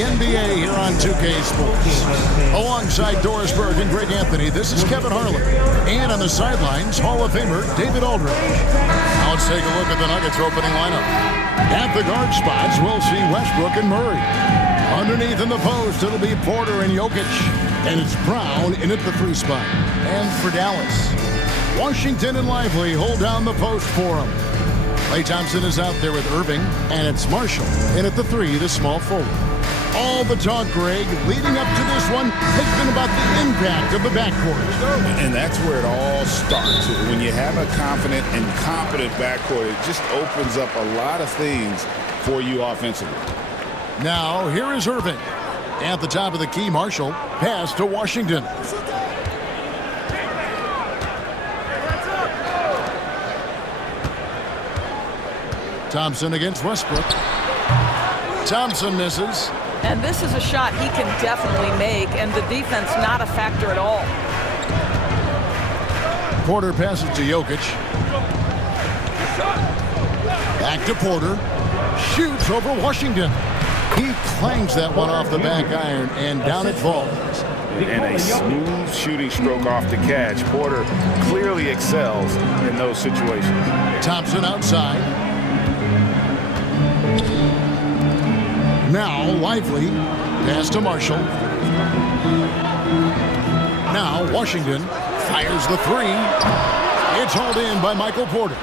NBA here on 2K Sports. Alongside Doris Burke and Greg Anthony, this is Kevin Harlan. And on the sidelines, Hall of Famer David Aldridge. Now let's take a look at the Nuggets opening lineup. At the guard spots, we'll see Westbrook and Murray. Underneath in the post, it'll be Porter and Jokic. And it's Brown in at the 3 spot. And for Dallas, Washington and Lively hold down the post for him. Klay Thompson is out there with Irving, and it's Marshall in at the 3, the small forward. All the talk, Greg, leading up to this one has been about the impact of the backcourt. And that's where it all starts. When you have a confident and competent backcourt, it just opens up a lot of things for you offensively. Now, here is Irving. At the top of the key, Marshall. Pass to Washington. Thompson against Westbrook. Thompson misses. And this is a shot he can definitely make, and the defense not a factor at all. Porter passes to Jokic. Back to Porter. Shoots over Washington. He clangs that one off the back iron, and down it falls. And a smooth shooting stroke off the catch. Porter clearly excels in those situations. Thompson outside. Now Lively. Pass to Marshall. Now Washington fires the 3. It's hauled in by Michael Porter.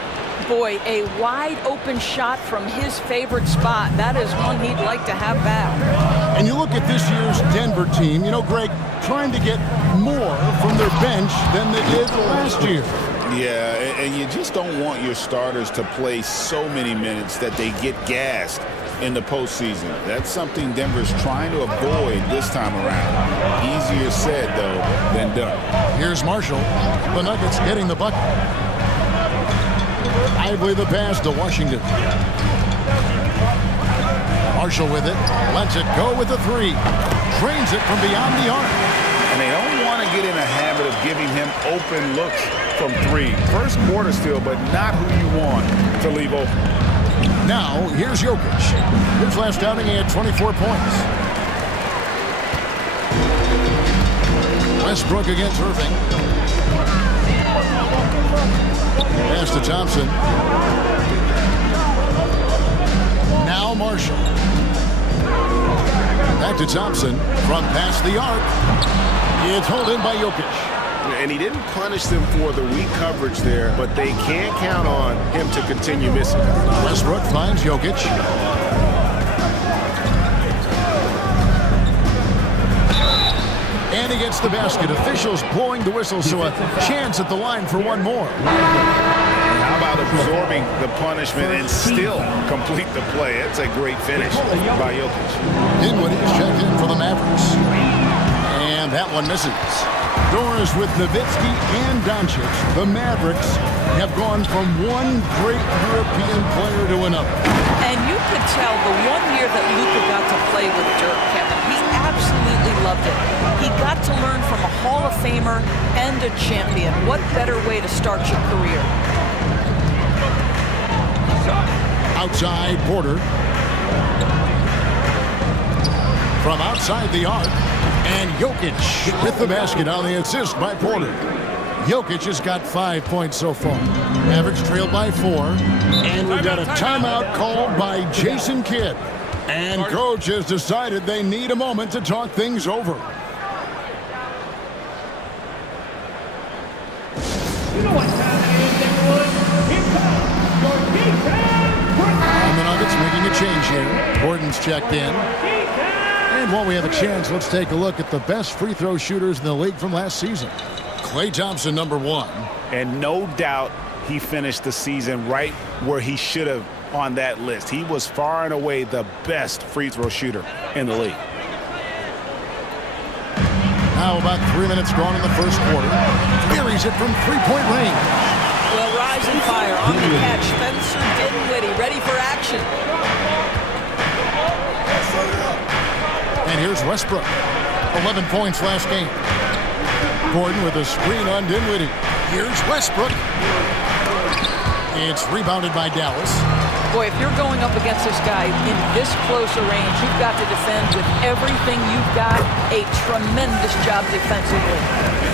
Boy, a wide open shot from his favorite spot. That is one he'd like to have back. And you look at this year's Denver team, you know, Greg, trying to get more from their bench than they did last year. Yeah, and you just don't want your starters to play so many minutes that they get gassed in the postseason. That's something Denver's trying to avoid this time around. Easier said, though, than done. Here's Marshall. The Nuggets getting the bucket. Lively the pass to Washington. Marshall with it. Lets it go with the 3. Drains it from beyond the arc. And they don't want to get in a habit of giving him open looks from 3. First quarter still, but not who you want to leave open. Now, here's Jokic. His last outing, he had 24 points. Westbrook against Irving. Pass to Thompson. Now Marshall. Back to Thompson from past the arc. It's held in by Jokic. And he didn't punish them for the weak coverage there, but they can't count on him to continue missing. Westbrook finds Jokic. And he gets the basket. Officials blowing the whistle, so a chance at the line for one more. How about absorbing the punishment and still complete the play? That's a great finish by Jokic. Dinwiddie is checked in for the Mavericks. And that one misses. Doris with Nowitzki and Doncic. The Mavericks have gone from one great European player to another. And you could tell the one year that Luka got to play with Dirk, Kevin, he absolutely loved it. He got to learn from a Hall of Famer and a champion. What better way to start your career? Outside Porter. From outside the arc. And Jokic with the basket on the assist by Porter. Jokic has got 5 points so far. Mavericks trailed by 4. And we've got a timeout called by Jason Kidd. And coach has decided they need a moment to talk things over. You know what time it is, everyone? Here comes your defense. And the Nuggets making a change here. Gordon's checked in. And while we have a chance, let's take a look at the best free throw shooters in the league from last season. Klay Thompson, number 1. And no doubt he finished the season right where he should have on that list. He was far and away the best free throw shooter in the league. Now about 3 minutes gone in the first quarter. Buries it from three-point range. Well, rise and fire on the catch. Spencer Dinwiddie ready for action. And here's Westbrook. 11 points last game. Gordon with a screen on Dinwiddie. Here's Westbrook. It's rebounded by Dallas. Boy, if you're going up against this guy in this close a range, you've got to defend with everything you've got. A tremendous job defensively.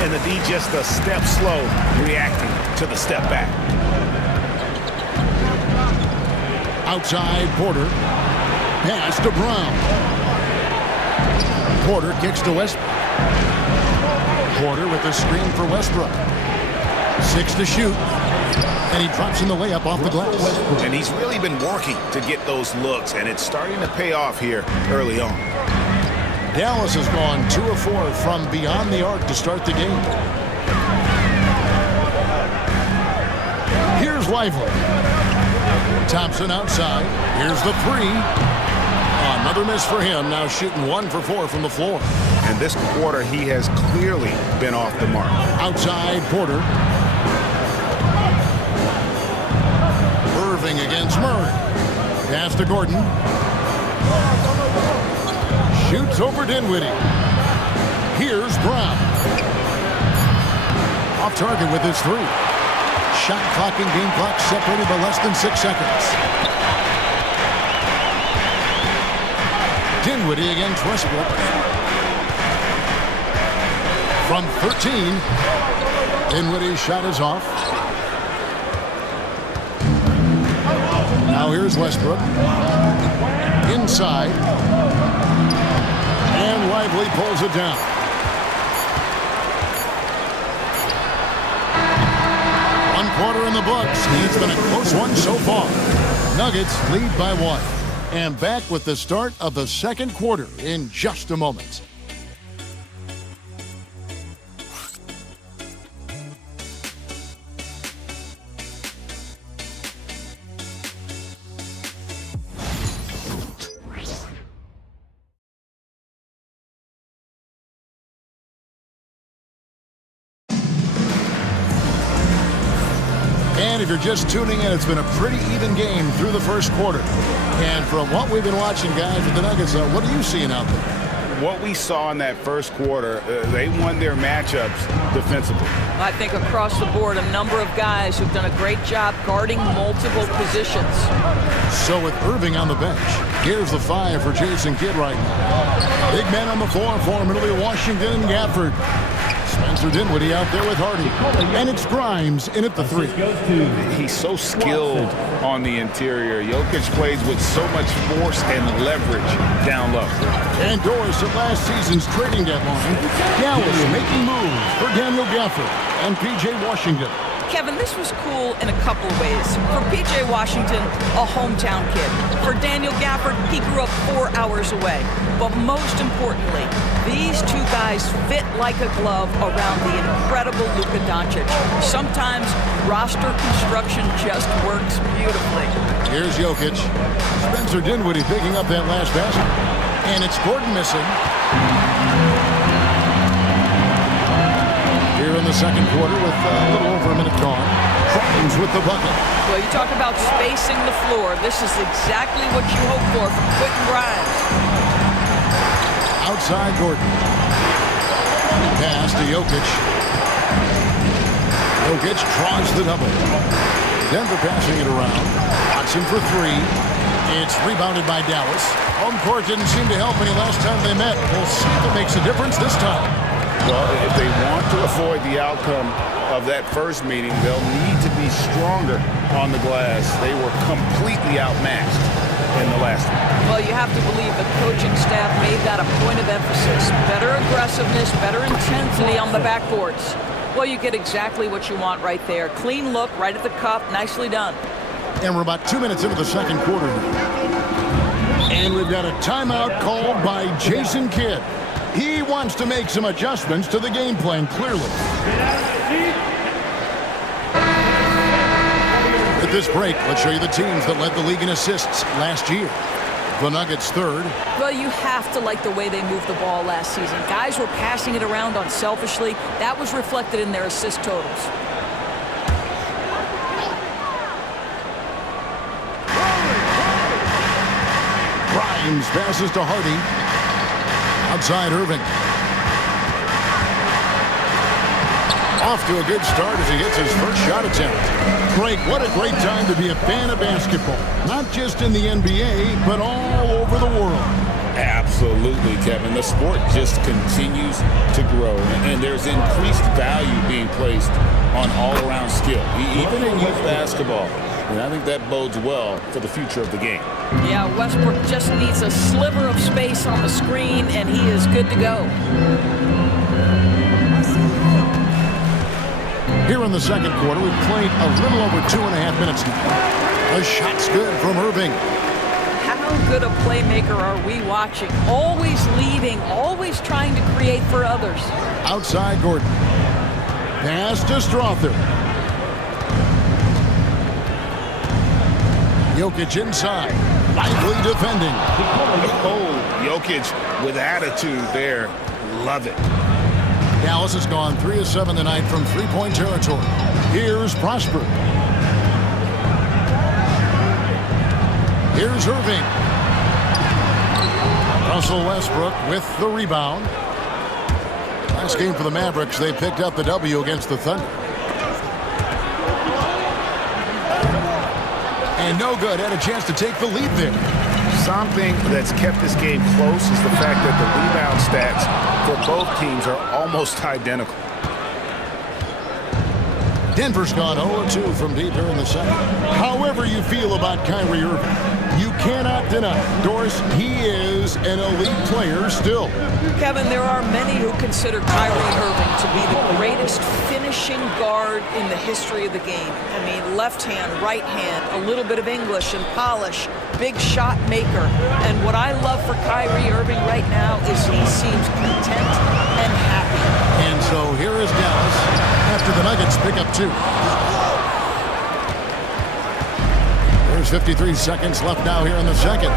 And the D just a step slow, reacting to the step back. Outside, Porter. Pass to Brown. Porter kicks to Westbrook. Porter with the screen for Westbrook. 6 to shoot. And he drops in the layup off the glass. And he's really been working to get those looks, and it's starting to pay off here early on. Dallas has gone 2 of 4 from beyond the arc to start the game. Here's Lively. Thompson outside. Here's the 3. Another miss for him. Now shooting 1 for 4 from the floor. And this quarter, he has clearly been off the mark. Outside, Porter. Irving against Murray. Pass to Gordon. Shoots over Dinwiddie. Here's Brown. Off target with his 3. Shot clock and game clock separated by less than 6 seconds. Dinwiddie against Westbrook. From 13. Dinwiddie's shot is off. Now here's Westbrook. Inside. And Lively pulls it down. One quarter in the books. It's been a close one so far. Nuggets lead by 1. And back with the start of the second quarter in just a moment. And if you're just tuning in, it's been a pretty even game through the first quarter. And from what we've been watching, guys, with the Nuggets, what are you seeing out there? What we saw in that first quarter, they won their matchups defensively. I think across the board, a number of guys who've done a great job guarding multiple positions. So with Irving on the bench, here's the 5 for Jason Kidd right now. Big man on the floor for Middle Washington and Gafford. Spencer Dinwiddie out there with Hardy. And it's Grimes in at the 3. He's so skilled on the interior. Jokic plays with so much force and leverage down low. And Doris at last season's trading deadline. Dallas making moves for Daniel Gafford and P.J. Washington. Kevin, this was cool in a couple of ways. For P.J. Washington, a hometown kid. For Daniel Gafford, he grew up 4 hours away. But most importantly, these 2 guys fit like a glove around the incredible Luka Doncic. Sometimes roster construction just works beautifully. Here's Jokic. Spencer Dinwiddie picking up that last basket. And it's Gordon missing. Here in the second quarter with a little over a minute gone. Grimes with the bucket. Well, you talk about spacing the floor. This is exactly what you hope for from Quentin Grimes. Outside Gordon. Pass to Jokic. Jokic draws the double. Denver passing it around. Watson for 3. It's rebounded by Dallas. Home court didn't seem to help any last time they met. We'll see if it makes a difference this time. Well, if they want to avoid the outcome of that first meeting, they'll need to be stronger on the glass. They were completely outmatched in the last one. Well, you have to believe the coaching staff made that a point of emphasis. Better aggressiveness, better intensity on the backboards. Well, you get exactly what you want right there. Clean look, right at the cup, nicely done. And we're about 2 minutes into the second quarter. And we've got a timeout called by Jason Kidd. He wants to make some adjustments to the game plan, clearly. At this break, let's show you the teams that led the league in assists last year. The Nuggets 3rd. Well, you have to like the way they moved the ball last season. Guys were passing it around unselfishly. That was reflected in their assist totals. Grimes passes to Hardy. Outside Irving. Off to a good start as he hits his first shot attempt. Greg, what a great time to be a fan of basketball. Not just in the NBA, but all over the world. Absolutely, Kevin. The sport just continues to grow, and there's increased value being placed on all-around skill, even in youth basketball. And I think that bodes well for the future of the game. Yeah, Westbrook just needs a sliver of space on the screen, and he is good to go. Here in the second quarter, we've played a little over 2.5 minutes now. The shot's good from Irving. How good a playmaker are we watching? Always leading, always trying to create for others. Outside Gordon. Pass to Strother. Jokic inside. Lively defending. Oh, Jokic with attitude there. Love it. Dallas has gone 3 of 7 tonight from three-point territory. Here's Prosper. Here's Irving. Russell Westbrook with the rebound. Last game for the Mavericks, they picked up the W against the Thunder. And no good. Had a chance to take the lead there. Something that's kept this game close is the fact that the rebound stats for both teams are almost identical. Denver's gone 0-2 from deep here in the second. However you feel about Kyrie Irving, you cannot deny, Doris, he is an elite player still. Kevin, there are many who consider Kyrie Irving to be the greatest finishing guard in the history of the game. I mean, left hand, right hand, a little bit of English and polish, big shot maker. And what I love for Kyrie Irving right now is he seems content and happy. And so here is Dallas after the Nuggets pick up 2. There's 53 seconds left now here in the second.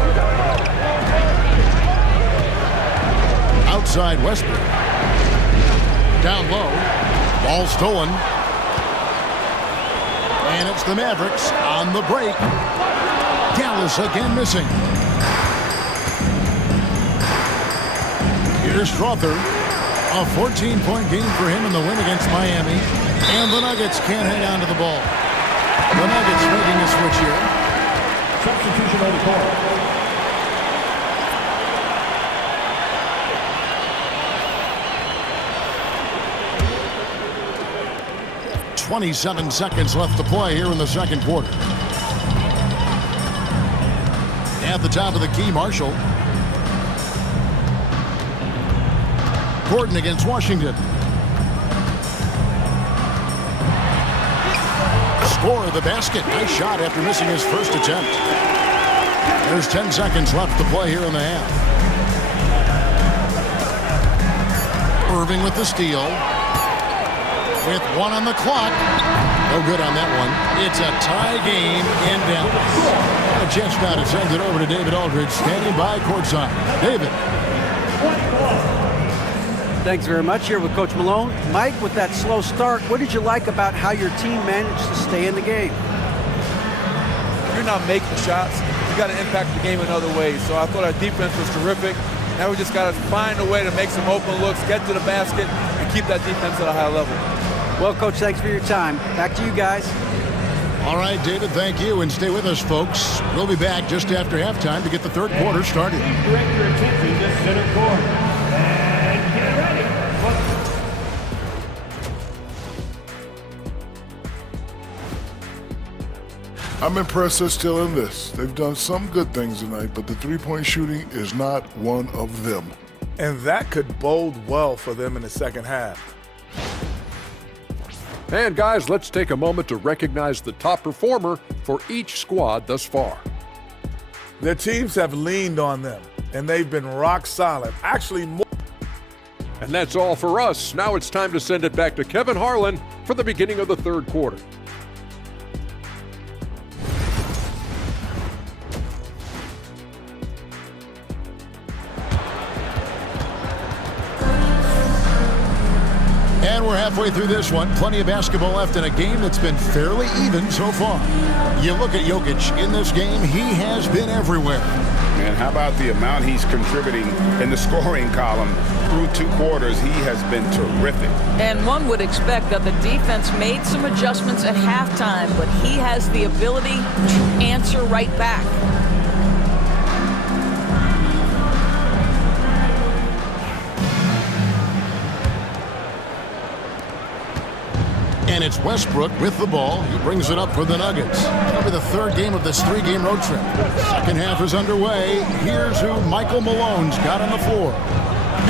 Outside Westbrook. Down low. Ball stolen. And it's the Mavericks on the break. Dallas again missing. Here's Strother. A 14-point game for him in the win against Miami. And the Nuggets can't hang on to the ball. The Nuggets making a switch here. Substitution on the court. 27 seconds left to play here in the second quarter. At the top of the key, Marshall. Gordon against Washington. Score the basket. Nice shot after missing his first attempt. There's 10 seconds left to play here in the half. Irving with the steal. With 1 on the clock. No good on that one. It's a tie game in Dallas. A chance now to send it over to David Aldridge, standing by courtside. David. Thanks very much. Here with Coach Malone. Mike, with that slow start, what did you like about how your team managed to stay in the game? If you're not making shots, you got to impact the game in other ways. So I thought our defense was terrific. Now we just got to find a way to make some open looks, get to the basket, and keep that defense at a high level. Well, Coach, thanks for your time. Back to you guys. All right, David, thank you. And stay with us, folks. We'll be back just after halftime to get the third quarter started. Direct your attention to center court. And get ready. I'm impressed they're still in this. They've done some good things tonight, but the three-point shooting is not one of them. And that could bode well for them in the second half. And guys, let's take a moment to recognize the top performer for each squad thus far. Their teams have leaned on them, and they've been rock solid. Actually, more. And that's all for us. Now it's time to send it back to Kevin Harlan for the beginning of the third quarter. And we're halfway through this one. Plenty of basketball left in a game that's been fairly even so far. You look at Jokic in this game, he has been everywhere. man. How about the amount he's contributing in the scoring column through 2 quarters? He has been terrific. And one would expect that the defense made some adjustments at halftime, but he has the ability to answer right back. And it's Westbrook with the ball. He brings it up for the Nuggets. It'll be the 3rd game of this 3-game road trip. Second half is underway. Here's who Michael Malone's got on the floor.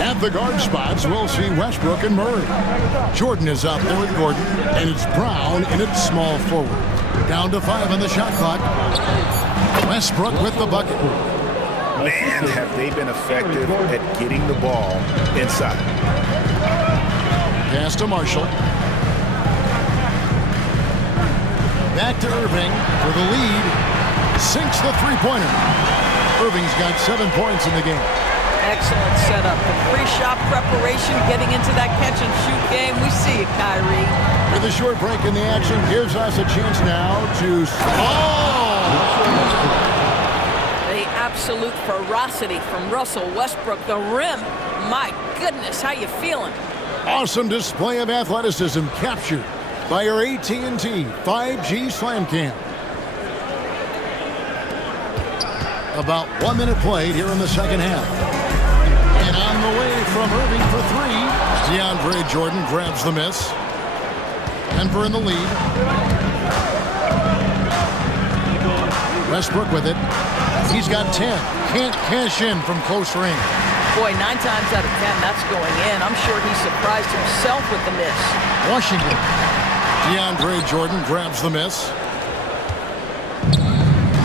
At the guard spots, we'll see Westbrook and Murray. Jordan is out there with Gordon, and it's Brown in its small forward. Down to 5 on the shot clock. Westbrook with the bucket. Man, have they been effective at getting the ball inside. Pass to Marshall. Back to Irving for the lead. Sinks the three-pointer. Irving's got 7 points in the game. Excellent setup. The pre-shot preparation, getting into that catch-and-shoot game. We see it, Kyrie. With a short break in the action, gives us a chance now to... The absolute ferocity from Russell Westbrook. The rim. My goodness, how you feeling? Awesome display of athleticism captured by our AT&T 5G Slam Cam. About 1 minute played here in the second half. And on the way from Irving for 3. DeAndre Jordan grabs the miss. Denver in the lead. Westbrook with it. He's got 10. Can't cash in from close range. Boy, 9 times out of 10, that's going in. I'm sure he surprised himself with the miss. Washington. DeAndre Jordan grabs the miss.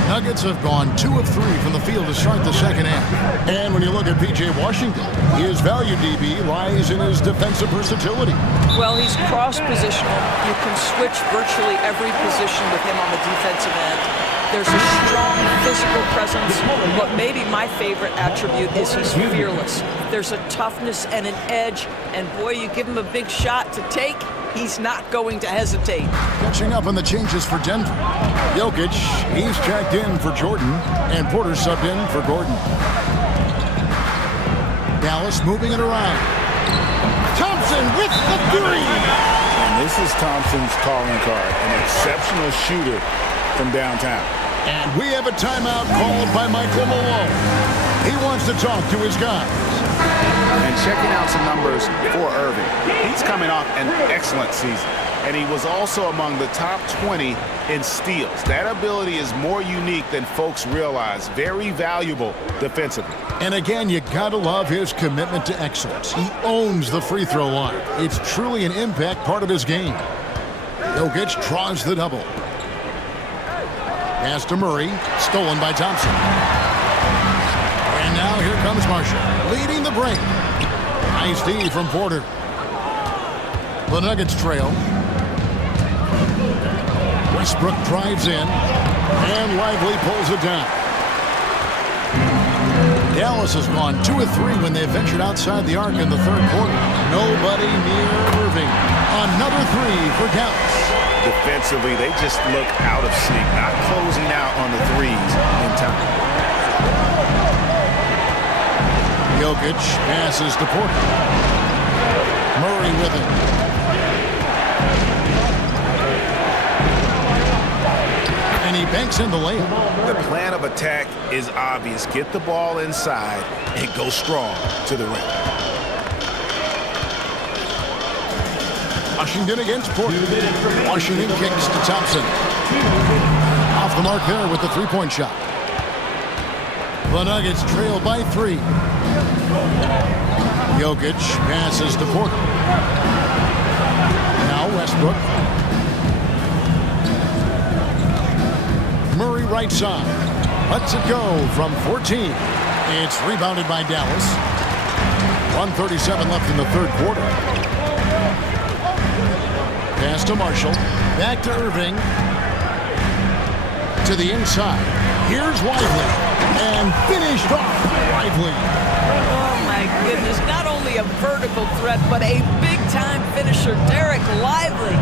Nuggets have gone 2 of 3 from the field to start the second half. And when you look at P.J. Washington, his value DB lies in his defensive versatility. Well, he's cross-positional. You can switch virtually every position with him on the defensive end. There's a strong physical presence, but maybe my favorite attribute is he's fearless. There's a toughness and an edge, and boy, you give him a big shot to take, he's not going to hesitate. Catching up on the changes for Denver. Jokic, he's checked in for Jordan, and Porter subbed in for Gordon. Dallas moving it around. Thompson with the 3! And this is Thompson's calling card, an exceptional shooter from downtown. And we have a timeout called by Michael Malone. He wants to talk to his guys. And checking out some numbers for Irving. He's coming off an excellent season. And he was also among the top 20 in steals. That ability is more unique than folks realize. Very valuable defensively. And again, you gotta love his commitment to excellence. He owns the free throw line. It's truly an impact part of his game. Jokic draws the double. Pass to Murray, stolen by Thompson. And now here comes Marshall, leading the break. Nice D from Porter. The Nuggets trail. Westbrook drives in, and Lively pulls it down. Dallas has gone 2 of 3 when they ventured outside the arc in the third quarter. Nobody near Irving. Another 3 for Dallas. Defensively, they just look out of sync, not closing out on the threes in time. Jokic passes to Porter. Murray with it. And he banks in the layup. The plan of attack is obvious. Get the ball inside and go strong to the rim. Washington against Porter. Washington kicks to Thompson. Off the mark there with the three-point shot. The Nuggets trail by 3. Jokic passes to Porter. Now Westbrook. Murray right side. Lets it go from 14. It's rebounded by Dallas. 1:37 left in the third quarter. Pass to Marshall. Back to Irving. To the inside. Here's Lively. And finished off by Lively. Oh, my goodness. Not only a vertical threat, but a big-time finisher, Derek Lively.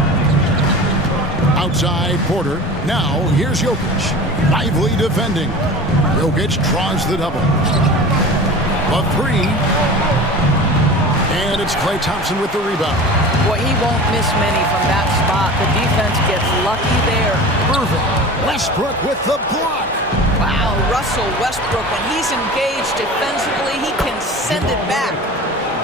Outside Porter. Now here's Jokic. Lively defending. Jokic draws the double. A three. And it's Klay Thompson with the rebound. Boy, he won't miss many from that spot. The defense gets lucky there. Irving. Westbrook with the block. Wow, Russell Westbrook, when he's engaged defensively, he can send it back.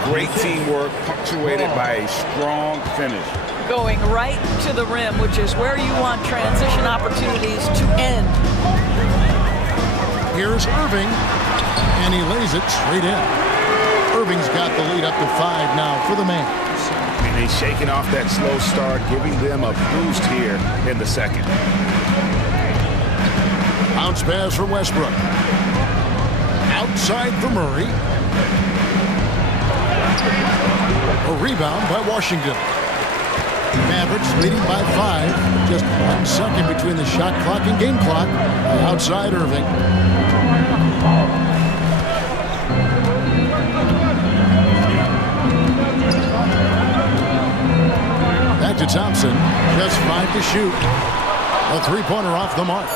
Great teamwork, punctuated by a strong finish. Going right to the rim, which is where you want transition opportunities to end. Here's Irving, and he lays it straight in. Irving's got the lead up to 5 now for the Mavs. And he's shaking off that slow start, giving them a boost here in the second. Bounce pass for Westbrook. Outside for Murray. A rebound by Washington. Mavericks leading by 5. Just 1 second between the shot clock and game clock. Outside Irving. Back to Thompson. Just 5 to shoot. A three-pointer off the mark.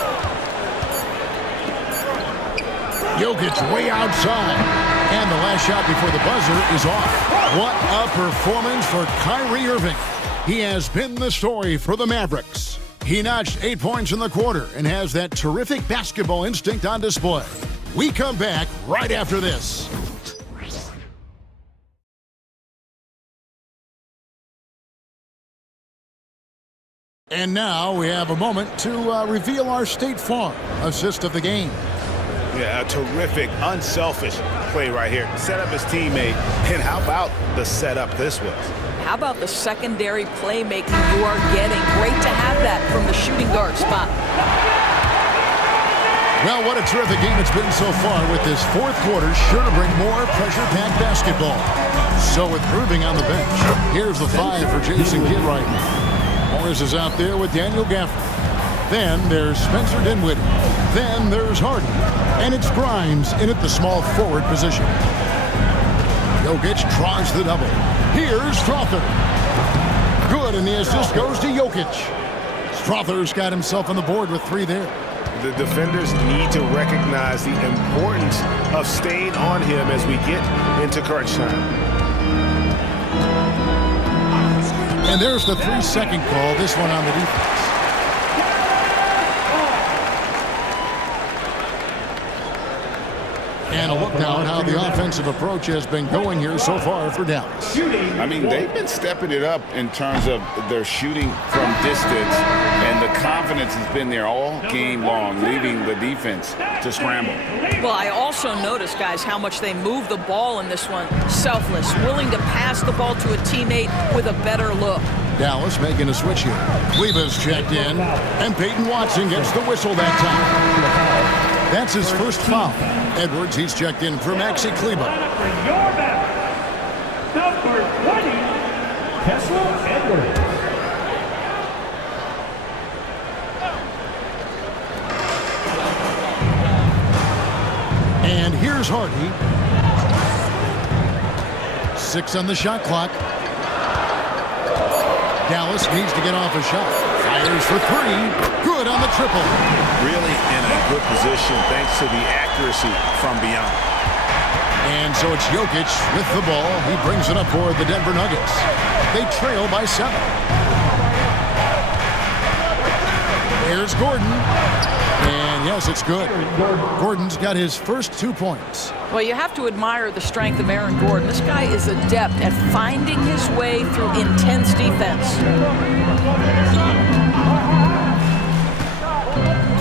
Jokic way outside. And the last shot before the buzzer is off. What a performance for Kyrie Irving. He has been the story for the Mavericks. He notched 8 points in the quarter and has that terrific basketball instinct on display. We come back right after this. And now we have a moment to reveal our State Farm assist of the game. Yeah, a terrific, unselfish play right here. Set up his teammate, and how about the setup this was? How about the secondary playmaking you are getting? Great to have that from the shooting guard spot. Well, what a terrific game it's been so far, with this fourth quarter sure to bring more pressure-packed basketball. So with Irving on the bench, here's the 5 for Jason Kidd right now. Morris is out there with Daniel Gafford. Then there's Spencer Dinwiddie. Then there's Harden. And it's Grimes in at the small forward position. Jokic draws the double. Here's Strother. Good, and the assist goes to Jokic. Strother's got himself on the board with 3 there. The defenders need to recognize the importance of staying on him as we get into crunch time. And there's the 3-second call, this one on the defense. And a look now at how the offensive approach has been going here so far for Dallas. I mean, they've been stepping it up in terms of their shooting from distance, and the confidence has been there all game long, leaving the defense to scramble. Well, I also noticed, guys, how much they move the ball in this one. Selfless, willing to pass the ball to a teammate with a better look. Dallas making a switch here. Kleba's checked in, and Peyton Watson gets the whistle that time. That's his first foul. Edwards, he's checked in for Maxi Kleber. Number 20, Kessler Edwards. And here's Hardy. 6 on the shot clock. Dallas needs to get off a shot. Fires for 3. Good on the triple. Really in a good position thanks to the accuracy from beyond. And so it's Jokic with the ball. He brings it up for the Denver Nuggets. They trail by 7. Here's Gordon. And yes, it's good. Gordon's got his first 2 points. Well, you have to admire the strength of Aaron Gordon. This guy is adept at finding his way through intense defense.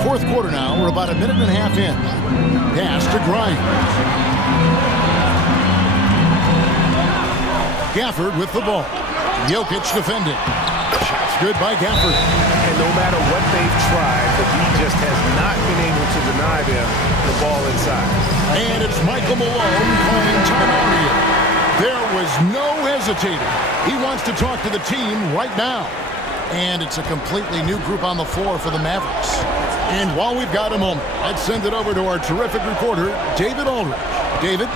Fourth quarter now. We're about a minute and a half in. Pass to Grimes. Gafford with the ball. Jokic defending. Shots good by Gafford. And no matter what they've tried, the D just has not been able to deny them the ball inside. And it's Michael Malone calling timeout here. There was no hesitating. He wants to talk to the team right now. And it's a completely new group on the floor for the Mavericks. And while we've got a moment, let's send it over to our terrific reporter, David Aldridge. David?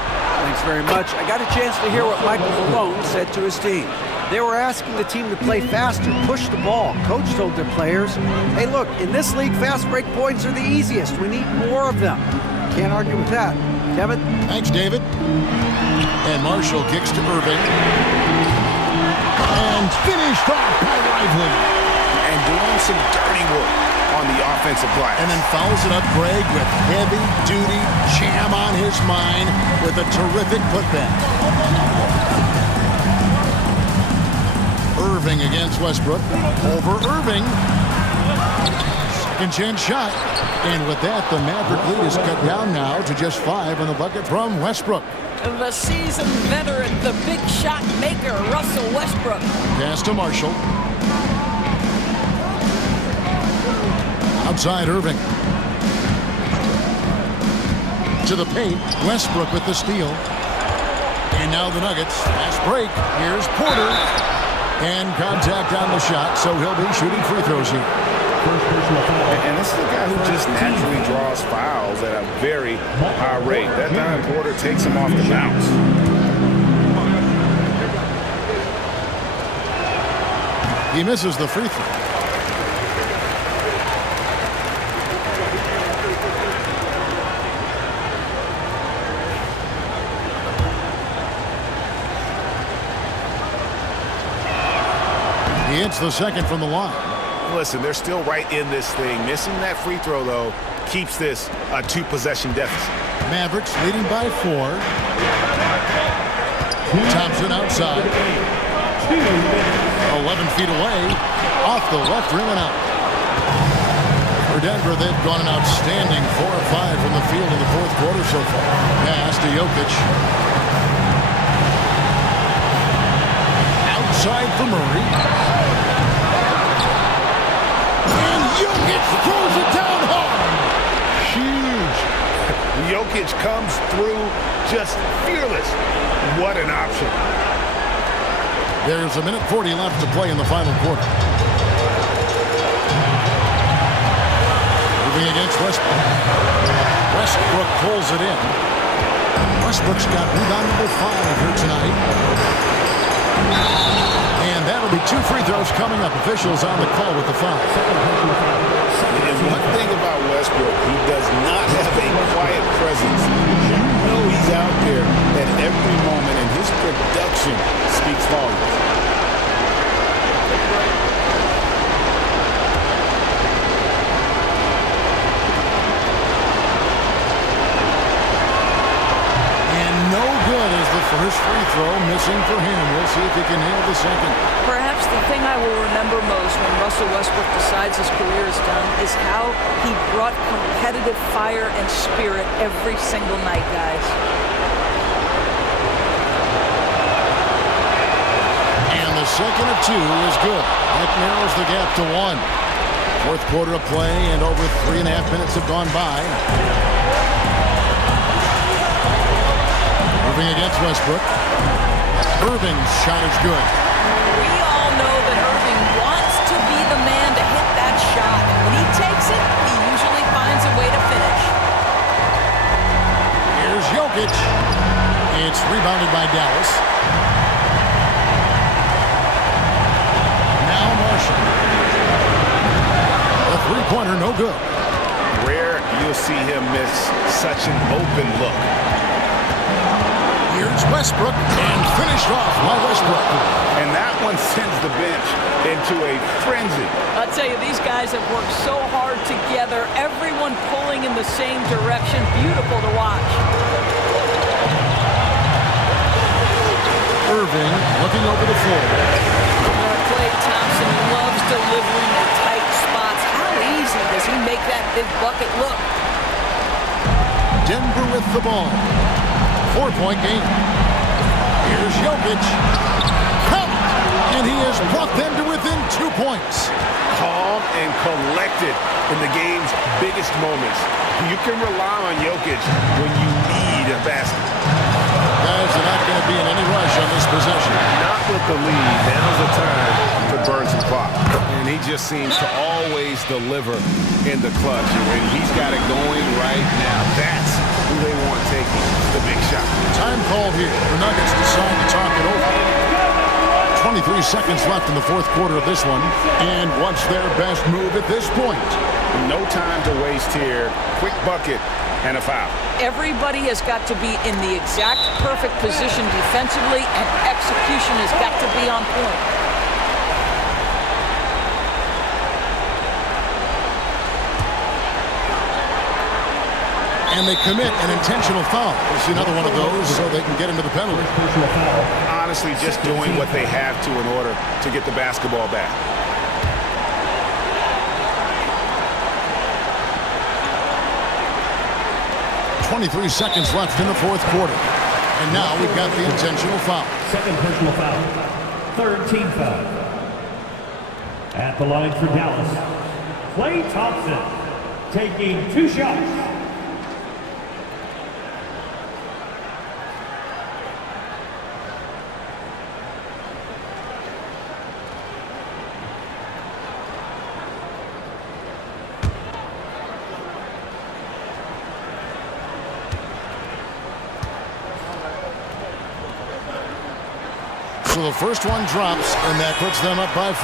Thanks very much. I got a chance to hear what Michael Malone said to his team. They were asking the team to play faster, push the ball. Coach told their players, hey, look, in this league, fast break points are the easiest. We need more of them. Can't argue with that. Kevin? Thanks, David. And Marshall kicks to Irving. And finished off by Lively. And doing some dirty work on the offensive glass. And then fouls it up Greg with heavy-duty jam on his mind with a terrific putback. Irving against Westbrook. Over Irving. Second chance shot. And with that, the Maverick lead is cut down now to just 5 on the bucket from Westbrook. The seasoned veteran, the big shot maker, Russell Westbrook. Pass to Marshall. Outside Irving. To the paint. Westbrook with the steal. And now the Nuggets. Fast break. Here's Porter. And contact on the shot, so he'll be shooting free throws here. And this is a guy who just naturally draws fouls at a very high rate. That time Porter takes him off the bounce. He misses the free throw. He hits the second from the line. Listen, they're still right in this thing. Missing that free throw, though, keeps this a 2-possession deficit. Mavericks leading by 4. Thompson outside. 11 feet away. Off the left rim and out. For Denver, they've gone an outstanding 4 or 5 from the field in the fourth quarter so far. Pass to Jokic. Outside for Murray. Jokic throws it down hard. Huge. Jokic comes through just fearless. What an option. There's 1:40 left to play in the final quarter. Moving against Westbrook. Westbrook pulls it in. Westbrook's got rebound number 5 here tonight. And that'll be 2 free throws coming up. Officials on the call with the foul. And one thing about Westbrook, he does not have a quiet presence. You know he's out there at every moment, and his production speaks volumes. No good is the first free throw missing for him. We'll see if he can nail the second. Perhaps the thing I will remember most when Russell Westbrook decides his career is done is how he brought competitive fire and spirit every single night, guys. And the second of 2 is good. That narrows the gap to 1. Fourth quarter of play, and over 3.5 minutes have gone by. Irving against Westbrook. Irving's shot is good. We all know that Irving wants to be the man to hit that shot. And when he takes it, he usually finds a way to finish. Here's Jokic. It's rebounded by Dallas. Now Marshall. A three-pointer, no good. Rare you'll see him miss such an open look. Here's Westbrook, and finished off by Westbrook. And that one sends the bench into a frenzy. I'll tell you, these guys have worked so hard together, everyone pulling in the same direction. Beautiful to watch. Irving looking over the floor. Klay Thompson loves delivering in tight spots. How easy does he make that big bucket look? Denver with the ball. 4-point game. Here's Jokic. Count! And he has brought them to within 2 points. Calm and collected in the game's biggest moments. You can rely on Jokic when you need a basket. Guys are not going to be in any rush on this possession. Not with the lead. Now's the time to burn some clock. And he just seems to always deliver in the clutch. And he's got it going right now. That's who they want taking the big shot. Time called here. The Nuggets decide to talk it over. 23 seconds left in the fourth quarter of this one. And what's their best move at this point? No time to waste here. Quick bucket and a foul. Everybody has got to be in the exact perfect position defensively, and execution has got to be on point. And they commit an intentional foul. We'll see another one of those so they can get into the penalty. Honestly, just doing what they have to in order to get the basketball back. .23 seconds left in the fourth quarter. And now we've got the intentional foul. Second personal foul. Third team foul. At the line for Dallas, Klay Thompson taking 2 shots. So the first one drops, and that puts them up by 5.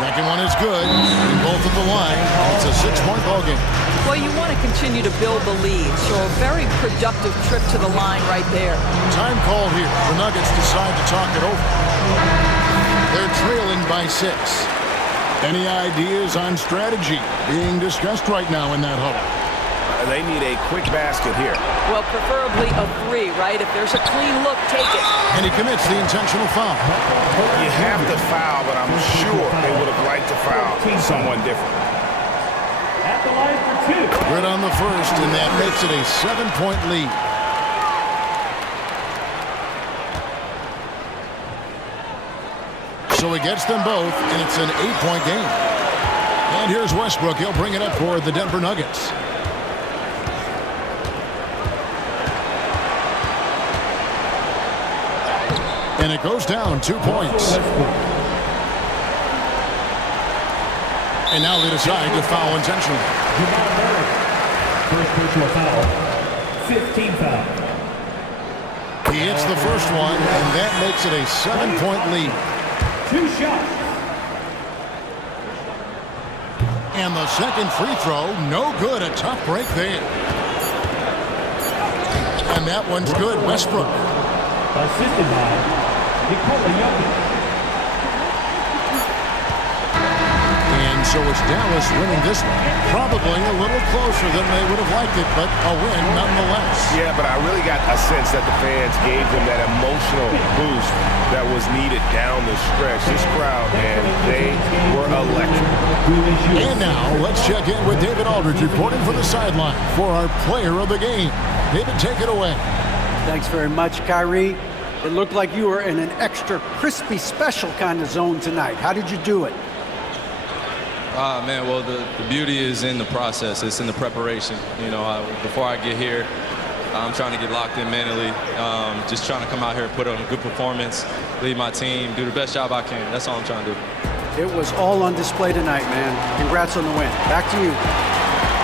Second one is good. And both at the line. It's a 6-point ball game. Well, you want to continue to build the lead, so a very productive trip to the line right there. Time called here. The Nuggets decide to talk it over. They're trailing by 6. Any ideas on strategy being discussed right now in that huddle? They need a quick basket here. Well, preferably a 3, right? If there's a clean look, take it. And he commits the intentional foul. You have to foul, but I'm sure they would have liked to foul someone different. At the line for 2. Good on the first, and that makes it a 7-point lead. So he gets them both, and it's an 8-point game. And here's Westbrook. He'll bring it up for the Denver Nuggets. And it goes down 2 points. And now they decide to foul intentionally. First personal foul. 15 foul. He hits the first one, and that makes it a 7-point lead. 2 shots. And the second free throw, no good. A tough break there. And that one's good. Westbrook. Assisted by Nikola Jokic. And so it's Dallas winning this one. Probably a little closer than they would have liked it, but a win nonetheless. Yeah, but I really got a sense that the fans gave them that emotional boost that was needed down the stretch. This crowd, man, they were electric. And now let's check in with David Aldridge reporting from the sideline for our player of the game. David, take it away. Thanks very much, Kyrie. It looked like you were in an extra crispy special kind of zone tonight. How did you do it? Man, well, the beauty is in the process. It's in the preparation. You know, before I get here, I'm trying to get locked in mentally. Just trying to come out here and put on a good performance, lead my team, do the best job I can. That's all I'm trying to do. It was all on display tonight, man. Congrats on the win. Back to you.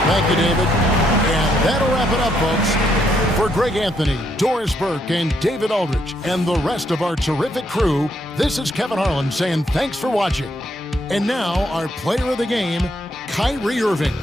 Thank you, David. And that'll wrap it up, folks. For Greg Anthony, Doris Burke, and David Aldridge, and the rest of our terrific crew, this is Kevin Harlan saying thanks for watching. And now, our player of the game, Kyrie Irving.